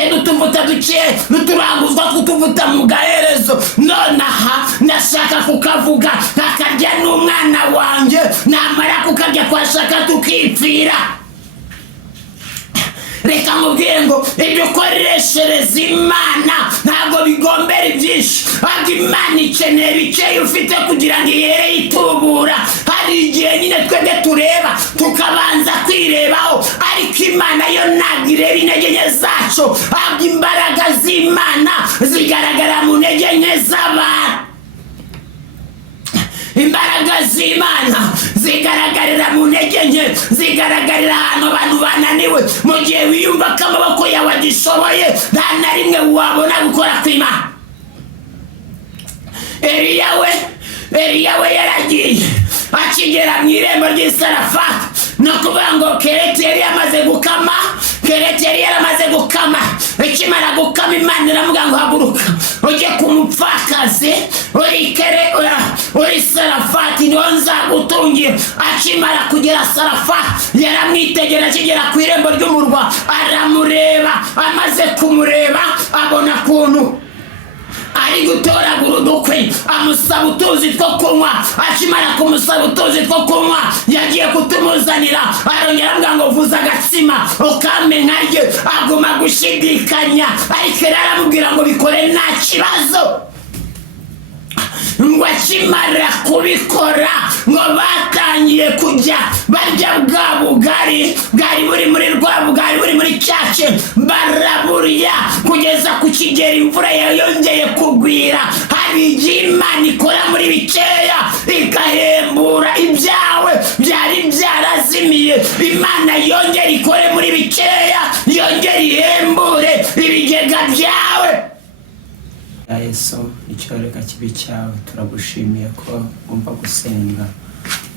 mfite n'utuvuta duke n'uturanguzwa tw'utuvuta mu gaherezo, nonaha ndashaka kukavuga kakarya n'umwana wanjye, namara kukarya twashaka tukipfira. Reka mubwire ngo ibyo ukoreshereza Imana ntabwo bigombera ibyinshi, ahubwo Imana ikeneye bikeya ufite kugira ngo ihere itubura. Hari igihe nyine twebwe tureba tukabanza kwirebaho, ariko Imana yo ntabwo ireba intege nke zacu, ahubwo imbaraga z'Imana zigaragara mu ntege nke z'abantu. Imbaraga z'Imana zigaragarira mu ntege nke, zigaragarira ahantu abantu bananiwe. Mu gihe wiyumva ko amaboko yawe agishoboye, nta na rimwe wabona gukora kw'Imana. Eliya we yaragiye akigera mu irembo ry'Isarafati, no kuvuga ngo Kereti yari yamaze gukama. Kereti yari yaramaze gukama. Ikimara gukama, Imana iravuga ngo haguruka ujye ku mupfakazi uri Sarafati, niho nzagutungira. Akimara kugera Sarafati, yaramwitegera. akigera ku irembo ry'umurwa aramureba. Amaze kumureba abona kuntu ari gutoragura udukwi, amusaba utuzi two kunywa. Akimara kumusaba utuzi two kunywa, yagiye kutumuzanira. Arongera avuga ngo vuza agatsima ukame nkarye. Aguma gushidikanya, ariko aramubwira ngo bikore nta kibazo. Ngo akimara kubikora, ngo batangiye kujya barya bwa bugari bwari buri muri rwa bugari buri muri cyace, baraburya kugeza ku kigero imvura yongeye kugwira. Hari igihe Imana ikora muri bikeya igahembura ibyawe byari byarazimiye. Imana yongera ikore muri bikeya, yongera ihembure ibigega byawe. Yesu, icyareka kibi cyawe turagushimiye ko umva gusenga.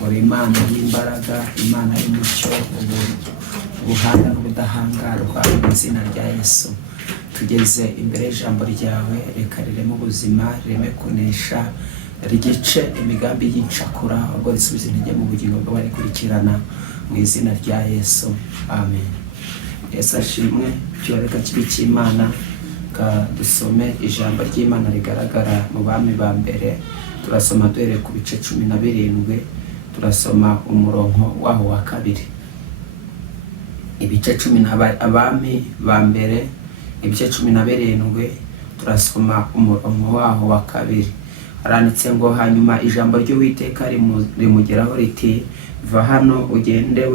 Uri Imana y'imbaraga, Imana y'umucyo, ubuhanga n'ubudahangarwa. Mu izina rya Yesu tugeze imbere y'ijambo ryawe, reka rireme ubuzima, rireme kunesha, rigice imigambi y'incakura, ahubwo risubize intege mu bugingo bw'abarikurikirana. Mu izina rya Yesu, amen. Yesu ashimwe. Icyareka kibi cy'Imana. Dusome ijambo ry'Imana rigaragara mu Bami ba mbere. Turasoma duhereye ku bice 17, turasoma umurongo waho wa 2. Ibice 10 Abami ba mbere, ibice 17, turasoma umurongo waho wa 2. Aranditse ngo hanyuma ijambo ry'Uwiteka rimugeraho riti, va hano ugende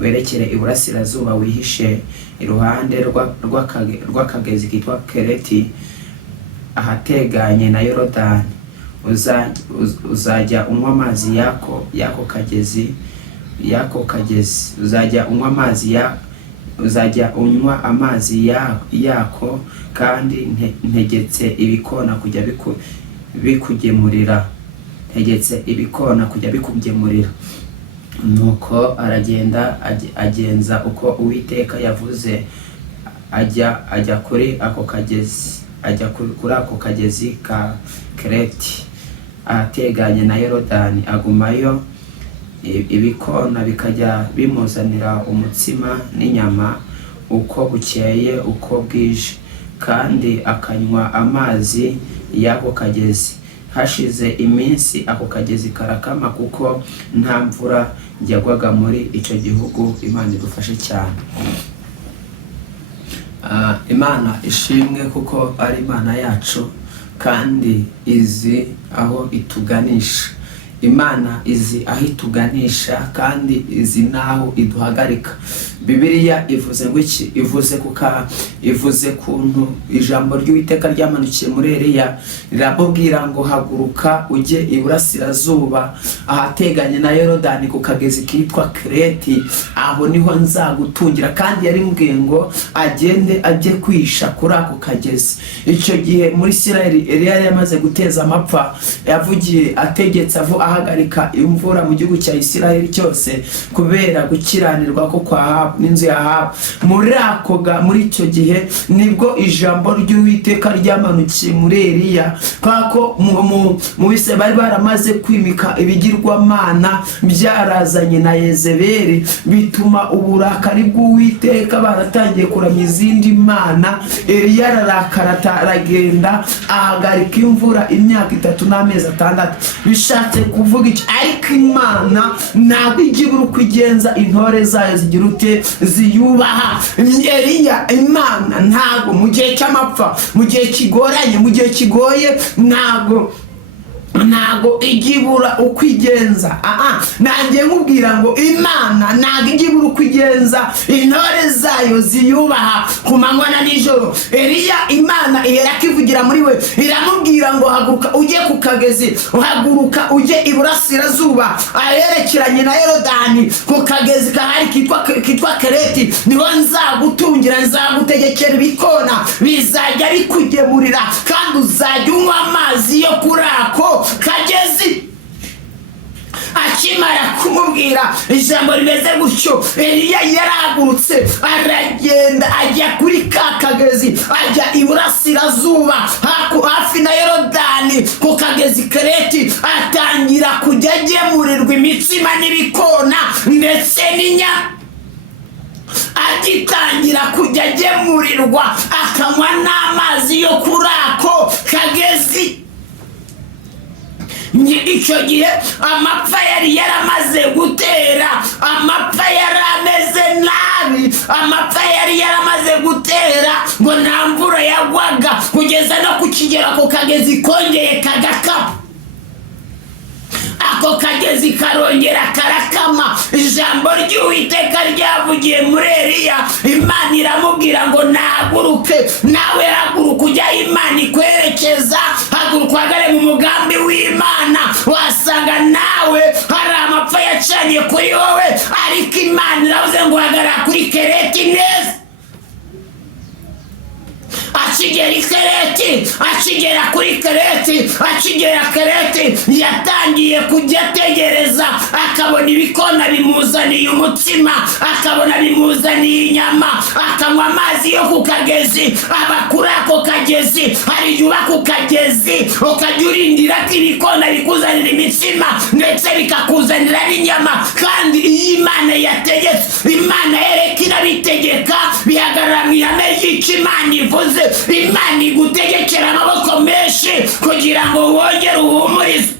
werekere iburasirazuba, wihishe iruhande rw'akagezi kitwa Kereti ahateganye na Yorodani. Uzajya unywa amazi yako kagezi, uzajya unywa amazi yako, kandi ntegetse ibikona kujya bikugemurira. Nuko aragenda agenza uko Uwiteka yavuze, ajya kuri ako kagezi ka Kereti ahateganye na Yorodani. Agumayo, ibikona bikajya bimuzanira umutsima n'inyama uko bukeye uko bwije, kandi akanywa amazi y'ako kagezi. Hashize iminsi ako kagezi karakama, kuko nta mvura yagwaga muri icyo gihugu. Imana idufashe cyane. Imana ishimwe kuko ari Imana yacu, kandi izi aho ituganisha. Imana izi aho ituganisha, kandi izi naho iduhagarika. Bibiliya ivuze ngo iki? Ivuze kuntu ijambo ry'Uwiteka ryamanukiye muri Eliya, riramubwira ngo haguruka ujye iburasirazuba ahateganye na Yorodani ku kagezi kitwa Kereti, aho niho nzagutungira. Kandi yarimubwiye ngo agende ajye kwisha kuri ako kagezi. Icyo gihe muri Isirayeli Eliya yamaze guteza amapfa, yavugiye ategetse ahagarika imvura mu gihugu cya Isirayeli cyose kubera gukiranirwa ko kwa Ahabu. n'inzu ya Ahabu. Muri icyo gihe nibwo ijambo ry'Uwiteka ryamanukiye muri Eliya, kako mu bise bari baramaze kwimika ibigirwamana byarazanye na Yezebeli, bituma uburakari bw'Uwiteka baratangiye kuramya izindi mana. Eliya ararakara aragenda ahagarika imvura imyaka 3 n'amezi 6. Bishatse kuvuga iki? Ariko Imana ntabwo igibura uko igenza intore zayo zigira ute ziyubaha. Eliya, Imana ntabwo mu gihe cy'amapfa, mu gihe kigoranye, mu gihe kigoye, ntabwo igibura uko igenza. Nanjye nkubwira ngo Imana ntabwo igibura uko igenza intore zayo ziyubaha ku manywa na nijoro. Eliya, Imana iherako ivugira muri we, iramubwira ngo haguruka ujye ku kagezi, uhaguruka ujye iburasirazuba aherekeranye na Yorodani, ku kagezi kahari kitwa Kereti, niho nzagutungira, nzagutegekera ibikona bizajya bikugemurira, kandi uzajya unywa amazi yo kuri ako kagezi. Akimara kumubwira ijambo rimeze gutyo, Eliya yaragurutse aragenda ajya kuri ka kagezi, ajya iburasirazuba hafi na Yorodani ku kagezi Kereti, atangira kujya agemurirwa imitsima n'ibikona ndetse n'inyama. Agitangira kujya agemurirwa akanywa n'amazi yo kuri ako kagezi. Icyo gihe amapfa yari yaramaze gutera, amapfa yari ameze nabi, amapfa yari yaramaze gutera ngo nta mvura yagwaga, kugeza no ku kigero ako kagezi kongeye kagakama. Ako kagezi karongera karakama. Ijambo ry'Uwiteka ryavugiye muri Eliya, Imana iramubwira ngo nahaguruke, nawe haguruka ujya Imana ikwerekeza, haguruka uhagare mu mugambi w'Imana. Wasanga nawe hari amapfa yacanye kuri wowe, ariko Imana iravuze ngo hagarara kuri Kereti neza. Akigera kuri Kereti, akigera Kereti, yatangiye kujya ategereza, akabona ibikona bimuzaniye umutsima, akabona bimuzaniye inyama, akanywa amazi yo ku kagezi. Aba kuri ako kagezi, hari igihe uba ku kagezi ukajya urindira ko ibikona bikuzanira imitsima ndetse bikakuzanira n'inyama, kandi iyo Imana yategetse, Imana yereka irabitegeka, bihagarara mu ihame ry'icyo Imana ivuze. Imana igutegekera amaboko menshi kugira ngo wongere uhumurize.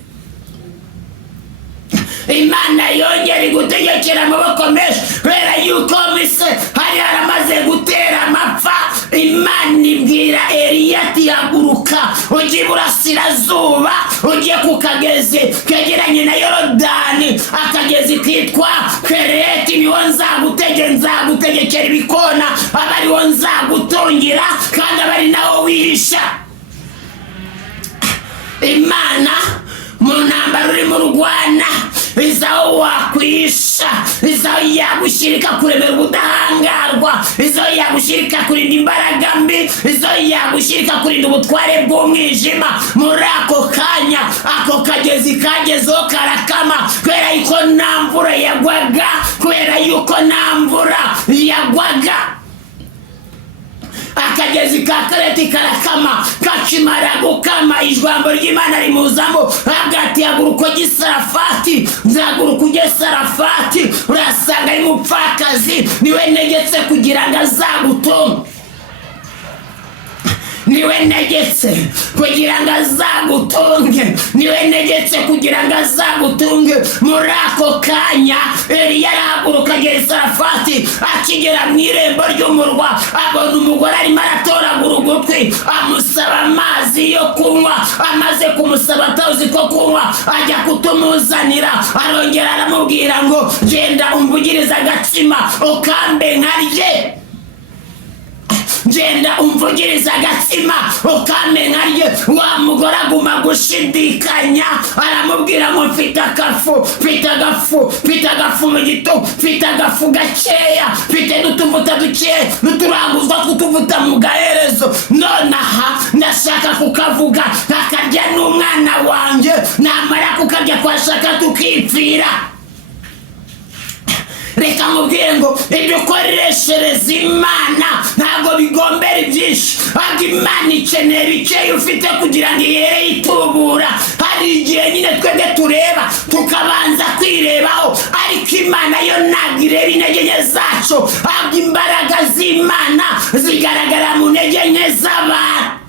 Imana yongera igutegekera amaboko menshi kubera yuko mise hari haramaze gutera amapfa. Imana ibwira Eliya ati haguruka ujye iburasirazuba, ujye ku kagezi kegeranye na Yorodani, akagezi kitwa Kereti, niho nzagutegekera ibikona, aba ariho nzagutungira, kandi aba ari naho wihisha. Imana mu ntambara urimo urwana izaho wakwisha, izaho yagushyirika kuremera ubudahangarwa, izaho yagushyirika kurinda imbaraga mbi, izaho yagushyirika kurinda ubutware bw'umwijima. Muri ako kanya ako kagezi kagezeho karakama, kubera yuko nta mvura yagwaga, kubera yuko nta mvura yagwaga. Akagezi ka Kereti karakama. Kakimara gukama, ijambo ry'Imana rimuzamo, hagati haguruka ujye Sarafati, nzaguruka ujye Sarafati. Urasanga ari umupfakazi, niwe negetse kugira ngo azagutunge, niwe negetse kugira ngo azagutunge, niwe negetse kugira ngo azagutunge. Muri ako kanya Eliya arahaguruka agera i Sarafati. Akigera mu irembo ry'umurwa, abona umugore arimo aratoragura ugutwi, amusaba amazi yo kunywa. Amaze kumusaba atawuzi ko kunywa, ajya kutumuzanira. Arongera aramubwira ngo genda umvugiriza agatsima ukambe nkarye, genda umvugiriza agatsima ukame nkarye. Wa mugore aguma gushidikanya, aramubwira ngo mfite agafu mu gitugu, mfite agafu gakeya, mfite n'utuvuta dukeya, n'uturanguzwa tw'utuvuta mu gaherezo. Nonaha ndashaka kukavuga kakarya n'umwana wanjye, namara kukarya twashaka tukipfira. reka nkubwire ngo ibyo ukoreshereza Imana ntabwo bigombera ibyinshi, ahubwo Imana ikeneye bikeya ufite kugira ngo ihere itubura. Hari igihe nyine twebwe tureba tukabanza kwirebaho, ariko Imana yo ntabwo ireba intege nke zacu, ahubwo imbaraga z'Imana zigaragara mu ntege nke z'abantu.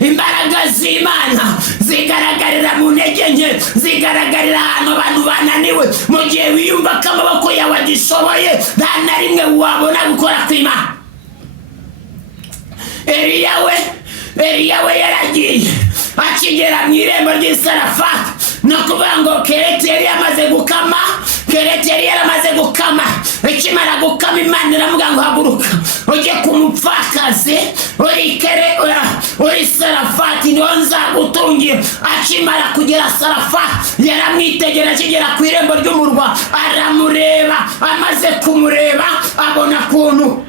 Imbaraga z'Imana zigaragarira mu ntege nke, zigaragarira ahantu abantu bananiwe. Mu gihe wiyumva ko amaboko yawe agishoboye, nta na rimwe wabona gukora kw'Imana. Eliya we yaragiye akigera mu irembo ry'Isarafati, no kuvuga ngo Kereti yari yamaze gukama. Kereti yari yaramaze gukama. Ikimara gukama, Imana iravuga ngo haguruka ujye ku mupfakazi uri Sarafati, niho nzagutungira. Akimara kugera Sarafati, yaramwitegera. akigera ku irembo ry'umurwa aramureba. Amaze kumureba, abona kuntu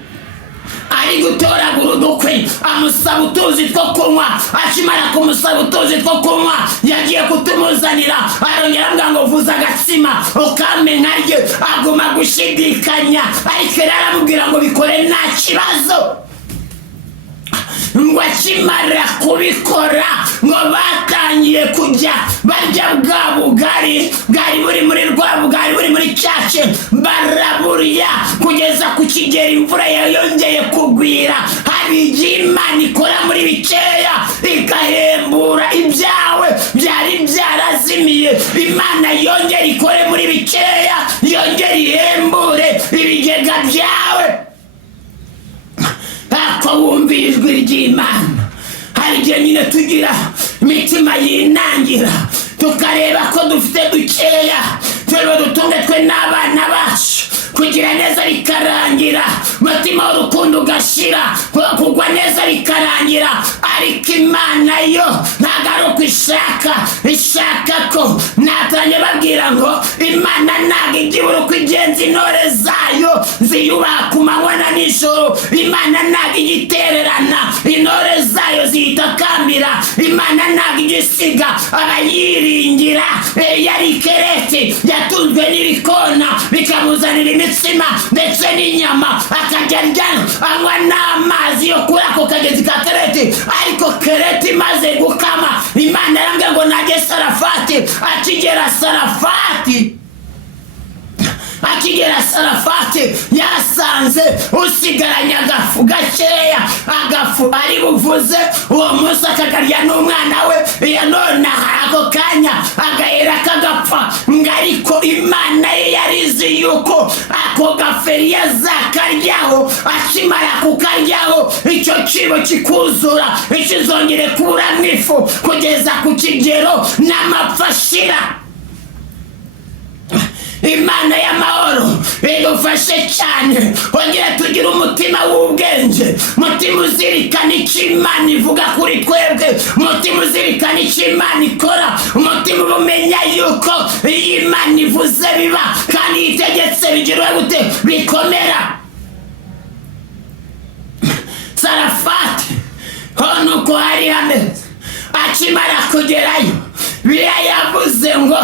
ari gutoragura udukwi, amusaba utuzi two kunywa. Akimara kumusaba utuzi two kunywa, yagiye kutumuzanira. Arongera avuga ngo vuza agatsima ukame nkarye. Aguma gushidikanya, ariko aramubwira ngo bikore nta kibazo. Ngo akimara kubikora, ngo batangiye kujya barya bwa bugari bwari buri muri cyace, baraburya kugeza ku kigero imvura yongeye kugwira. Hari igihe Imana ikora muri bikeya ikahembura ibyawe byari byarazimiye. Imana yongera ikore muri bikeya, yongera ihembure ibigega byawe. Ako wumvira ijwi ry'Imana. Hari igihe nyine tugira imitima yinangira, tukareba ko dufite dukeya, turiwe dutunge twe n'abana bacu, kugira neza bikarangira, umutima w'urukundo ugashira, kugwa neza bikarangira. Ariko Imana yo ntabwo ari uko ishaka ko natanye babwira ngo Imana ntabwo ijya ibura uko igenza intore zayo ziyubaha ku manywa na nijoro. Imana ntabwo ijya itererana intore zayo ziyitakambira. Imana ntabwo ijya isiga abayiringira. Yari Kereti yatunzwe n'ibikona bikamuzanira imitsima ndetse n'inyama, akajya aryana anywa n'amazi yo kuri ako kagezi ka Kereti. Ariko Kereti imaze gukama, Imana yarambwiye ngo najye Sarafati. Akigera Sarafati, yasanze usigaranye agafu gakeya. Agafu ari buvuze uwo munsi akakarya n'umwana we, iya none ako kanya agahera kagapfa. Ariko Imana ye yarizi yuko ako gaferi yazakaryaho. Akimara kukaryaho, icyo kibo kikuzura, ikizongere kuburamo ifu kugeza ku kigero n'amapfa ashira. Imana y'amahoro idufashe cyane. Ongera tugire umutima w'ubwenge, umutima uzirikana icyo Imana ivuga kuri twebwe, umutima uzirikana icyo Imana ikora, umutima umenya yuko iyo Imana ivuze biba, kandi itegetse bigirwe gute, bikomera. Sarafati ho nuko hari hameze. Akimara kugerayo, Bibiliya yavuze ngo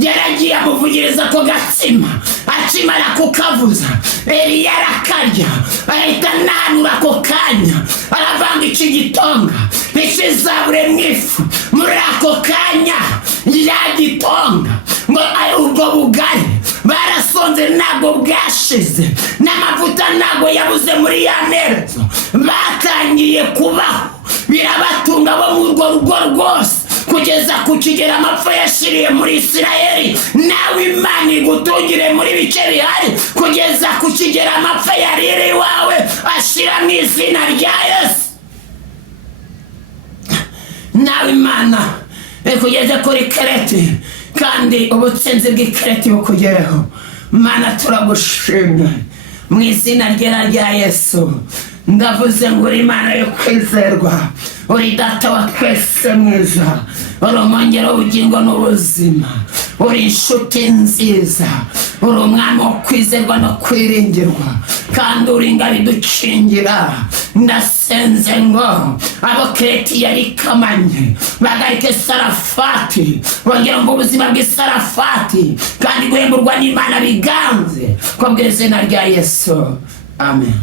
yaragiye amuvugiriza ko gatsima. Akimara kukavuza, Eliya arakarya, ahita ananura ako kanya, aravanga iki gitonga ntikizabure mu ifu. Muri ako kanya ya gitonga, ngo ubwo bugari barasonze ntabwo bwashize, n'amavuta ntabwo yabuze muri ya merezo. Batangiye kubaho, birabatunga bo mu urwo rugo rwose, kugeza ku kigero amapfa yashiriye muri Isirayeli. Nawe Imana igutungire muri bice bihari, kugeza ku kigero amapfa yarire iwawe ashira mu izina rya Yesu. Nawe Imana ikugeze kuri Kereti, kandi ubutsinzi bw'Kereti bukugereho. Mana turagushimye mu izina rya Yesu. Ndavuze ngo uri Imana yo kwizerwa, uri Data wa twese mwiza. uri umwongero w'ubugingo n'ubuzima, uri inshuti nziza, uri umwami wo kwizerwa no kwiringirwa, kandi uri ingabo idukingira. Ndasenze ngo abo Kreti yari ikamanye bagarike Sarafati, bongera ngo ubuzima bw'Isarafati, kandi guhemburwa n'Imana biganze, ko bw'izina rya Yesu, amen.